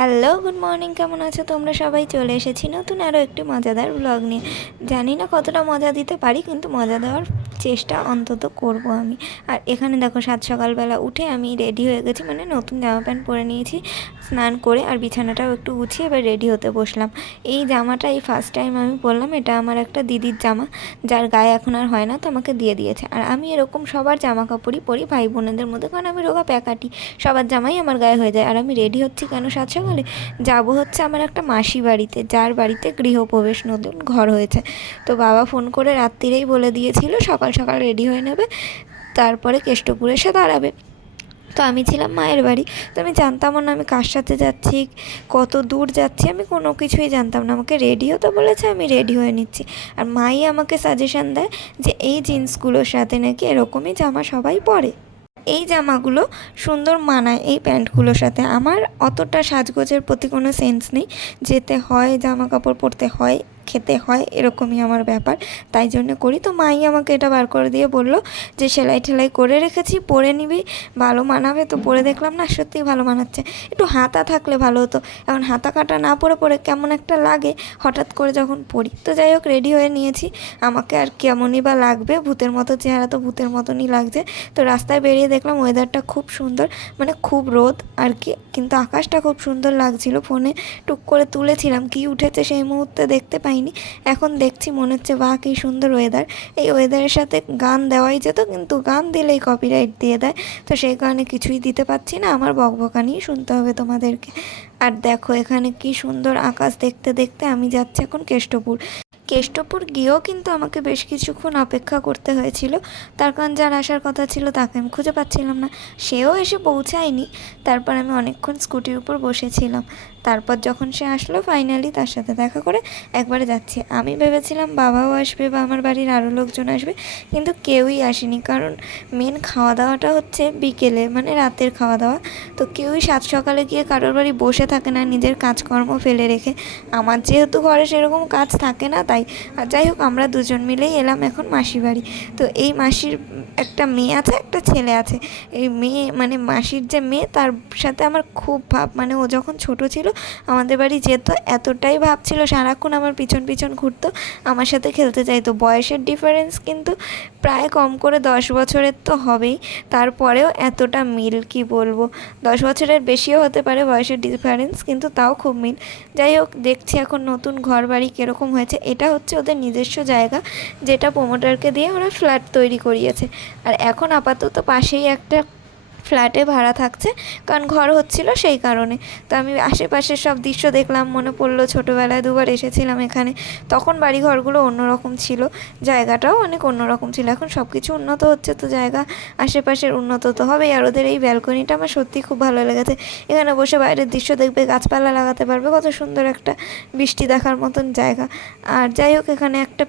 Hello, good morning. কেমন আছো তোমরা সবাই? চলে এসেছি নতুন আরও একটি মজাদার ব্লগ নিয়ে। জানি না কতটা মজা দিতে পারি, কিন্তু মজা দেওয়ার চেষ্টা অন্তত করব আমি। আর এখানে দেখো, সকালবেলা উঠে আমি রেডি হয়ে গেছি, মানে নতুন জামা প্যান্ট পরে নিয়েছি, স্নান করে আর বিছানাটাও একটু গুছিয়ে এবার রেডি হতে বসলাম। এই জামাটা এই ফার্স্ট টাইম আমি পরলাম। এটা আমার একটা দিদির জামা, যার গায়ে এখন আর হয় না, তো আমাকে দিয়ে দিয়েছে। আর আমি এরকম সবার জামা কাপড়ই পরি ভাই বোনেদের মধ্যে, কারণ আমি রোগা প্যাকাটি, সবার জামাই আমার গায়ে হয়ে যায়। আর আমি রেডি হচ্ছি কেন সাত সকালে? যাবো হচ্ছে আমার একটা মাসি বাড়িতে, যার বাড়িতে গৃহপ্রবেশ, নতুন ঘর হয়েছে। তো বাবা ফোন করে রাত্রিরেই বলে দিয়েছিল সকাল সকাল রেডি হয়ে নেবে, তারপরে কেষ্টপুরে এসে দাঁড়াবে। তো আমি ছিলাম মায়ের বাড়ি, তো আমি জানতামও না আমি কার সাথে যাচ্ছি, কত দূর যাচ্ছি, আমি কোনো কিছুই জানতাম না। আমাকে রেডি হতে বলেছে, আমি রেডি হয়ে নিচ্ছি। আর মাই আমাকে সাজেশান দেয় যে এই জিন্সগুলোর সাথে নাকি এরকমই জামা সবাই পরে, এই জামাগুলো সুন্দর মানায় এই প্যান্টগুলোর সাথে। আমার অতটা সাজগোজের প্রতি কোনো সেন্স নেই, যেতে হয়, জামা কাপড় পরতে হয়, খেতে হয়, এরকমই আমার ব্যাপার, তাই জন্য করি। তো মাই আমাকে এটা বার করে দিয়ে বলল যে সেলাই ঠেলাই করে রেখেছি, পরে নিবি, ভালো মানাবে। তো পরে দেখলাম না, সত্যিই ভালো মানাচ্ছে। একটু হাতা থাকলে ভালো হতো, এখন হাতা কাটা না পরে পরে কেমন একটা লাগে হঠাৎ করে যখন পরি। তো যাই হোক, রেডি হয়ে নিয়েছি। আমাকে আর কেমনই বা লাগবে, ভূতের মতো চেহারা, তো ভূতের মতনই লাগছে। তো রাস্তায় বেরিয়ে দেখলাম ওয়েদারটা খুব সুন্দর, মানে খুব রোদ আর কি, কিন্তু আকাশটা খুব সুন্দর লাগছিল। ফোনে টুক করে তুলেছিলাম, কি উঠেছে সেই মুহূর্তে দেখতে পাইনি, এখন দেখছি মনে হচ্ছে বাহ কী সুন্দর ওয়েদার। এই ওয়েদারের সাথে গান দেওয়াই যেত, কিন্তু গান দিলেই কপিরাইট দিয়ে দেয়, তো সেই কারণে কিছুই দিতে পারছি না। আমার বকবকানি শুনতে হবে তোমাদেরকে। আর দেখো এখানে কি সুন্দর আকাশ দেখতে দেখতে আমি যাচ্ছি এখন কেষ্টপুর। কেষ্টপুর গিয়েও কিন্তু আমাকে বেশ কিছুক্ষণ অপেক্ষা করতে হয়েছিল, তার কারণ যার আসার কথা ছিল তাকে আমি খুঁজে পাচ্ছিলাম না, সেও এসে পৌঁছায়নি। তারপর আমি অনেকক্ষণ স্কুটির উপর বসেছিলাম। তারপর যখন সে আসলো ফাইনালি, তার সাথে দেখা করে একবারে যাচ্ছি। আমি ভেবেছিলাম বাবাও আসবে বা আমার বাড়ির আরও লোকজন আসবে, কিন্তু কেউই আসেনি, কারণ মেন খাওয়া দাওয়াটা হচ্ছে বিকেলে, মানে রাতের খাওয়া দাওয়া। তো কেউই সাত সকালে গিয়ে কারোর বাড়ি বসে থাকে না নিজের কাজকর্ম ফেলে রেখে। আমার যেহেতু ঘরে সেরকম কাজ থাকে না, তাই। আর যাই হোক, আমরা দুজন মিলেই এলাম এখন মাসি বাড়ি। তো এই মাসির একটা মেয়ে আছে, একটা ছেলে আছে। এই মেয়ে, মানে মাসির যে মেয়ে, তার সাথে আমার খুব ভাব। মানে ও যখন ছোট ছিল আমাদের বাড়ি যেত, এতটাই ভাব ছিল, সারাক্ষণ আমার পিছন পিছন ঘুরতো, আমার সাথে খেলতে চাইতো। বয়সের ডিফারেন্স কিন্তু প্রায় কম করে 10 বছরের তো হবেই, তারপরেও এতটা মিল কি বলবো, 10 বছরের বেশিও হতে পারে বয়সের ডিফারেন্স, কিন্তু তাও খুব মিল। যাই হোক, দেখছি এখন নতুন ঘর বাড়ি কীরকম হয়েছে। এটা হচ্ছে ওদের নিজস্ব জায়গা, যেটা প্রমোটারকে দিয়ে ওরা ফ্ল্যাট তৈরি করিয়েছে। আর এখন আপাতত পাশেই একটা ফ্ল্যাটে ভাড়া থাকছে, কারণ ঘর হচ্ছিল সেই কারণে। তো আমি আশেপাশের সব দৃশ্য দেখলাম, মনে পড়লো ছোটোবেলায় দুবার এসেছিলাম এখানে, তখন বাড়ি ঘরগুলো অন্যরকম ছিল, জায়গাটাও অনেক অন্যরকম ছিল। এখন সব কিছু উন্নত হচ্ছে, তো জায়গা আশেপাশের উন্নত তো হবেই। আর ওদের এই ব্যালকনিটা আমার সত্যিই খুব ভালো লেগেছে, এখানে বসে বাইরের দৃশ্য দেখবে, গাছপালা লাগাতে পারবে, কত সুন্দর একটা বৃষ্টি দেখার মতন জায়গা। আর যাই হোক, এখানে একটা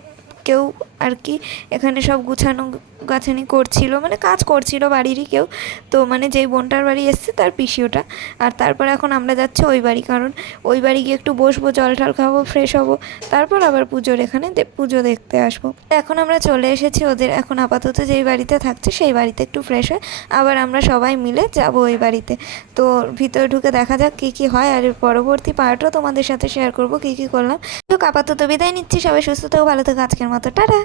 কেউ আর কি এখানে সব গুছানো গাছানি করছিল, মানে কাজ করছিল বাড়িরই কেউ। তো মানে যেই বোনটার বাড়ি এসছে তার পিসি ওটা। আর তারপর এখন আমরা যাচ্ছি ওই বাড়ি, কারণ ওই বাড়ি গিয়ে একটু বসবো, জল টল খাবো, ফ্রেশ হবো, তারপর আবার পুজোর এখানে পুজো দেখতে আসবো। এখন আমরা চলে এসেছি ওদের, এখন আপাতত যেই বাড়িতে থাকছে সেই বাড়িতে একটু ফ্রেশ হয়ে আবার আমরা সবাই মিলে যাব ওই বাড়িতে। তো ভিতরে ঢুকে দেখা যাক কী কী হয়, আর পরবর্তী পার্টও তোমাদের সাথে শেয়ার করবো কী কী করলাম। তো আপাতত বিদায় নিচ্ছি, সবাই সুস্থ থেকো, ভালো থেকো, আজকের মতো টাটা।